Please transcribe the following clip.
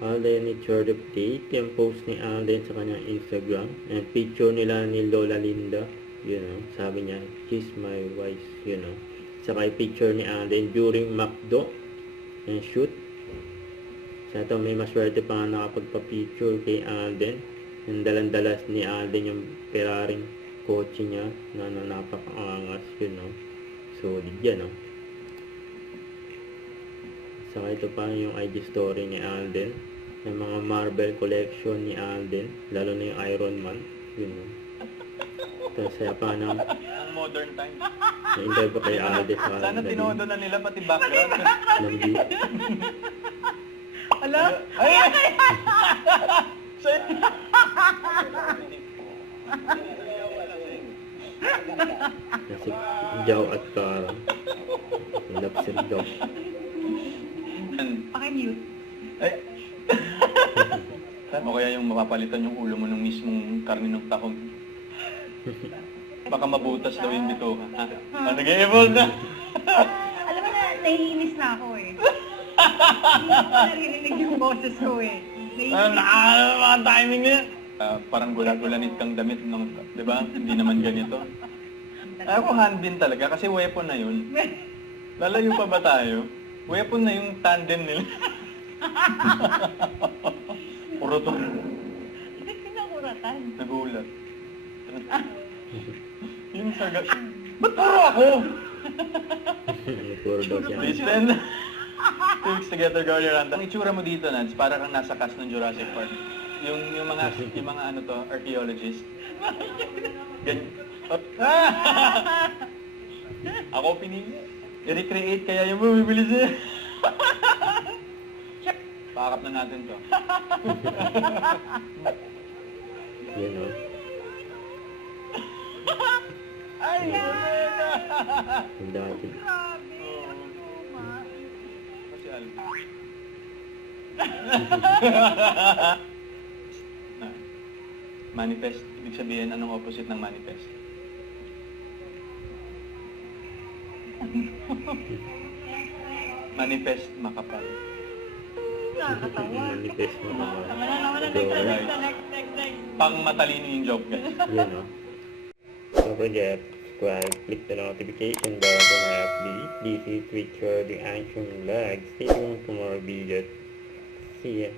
Alden ni third update. Yung post ni Alden sa kanyang Instagram. And picture nila ni Lola Linda. You know, sabi niya, she's my wife, you know. Saka yung picture ni Alden during McDo. And shoot. Sa ito, may maswerte pa nga nakapagpa-picture kay Alden. Yung dalandalas ni Alden yung Ferrari kotse niya na napakaangas, you know. Solid yan, no? Saka ito pa yung IG story ni Alden. Yung mga Marvel collection ni Alden. Lalo na yung Iron Man. Yun, no? Tapos saya pa na Ang modern time. na-interview kay Alden sa Sana tinodo na nila pati background. Lambi. Ala? Ay! Kasi Jow at Kara. Lapsir daw. Pakimute. Ay! O kaya yung mapapalitan yung ulo mo ng mismong karne ng tahong. Baka mabutas daw yung dito. Ha? Nag-e-evolve na! Alam mo na, nahihinis na ako eh. Hindi ko naririnig yung boses ko eh. Mga timing niya! Parang gulat-gulanit kang damit ng, di ba? Hindi naman ganito. Ako handbin talaga kasi weapon na yun. Lalayo pa ba tayo? Weapon na yung tandem nila. Puro to. Pinakuratan. Nagulat. Yung saga. Ba't puro ako? Puro daw siya. Please stand. 2 weeks together, go your Ang itsura mo dito, Nads, para kang nasa cast ng Jurassic Park. Yung mga ano to, archaeologist. Ganyan. Ako pinili. I-recreate kaya yung bumibili siya. Pakap na natin to. You know. Ay! Yung dati. Grabe, ang tuma. Kasi alam. Manifest. Ibig sabihin, anong opposite ng manifest? Manifest, makapal. Nakakatawa. Manifest mo ka. Tama na, next. Pang matalino yung joke, guys. You know. Don't forget, subscribe, click the notification bell for my update. This is Richard, the Action Lag. Stay tuned for more videos. See ya.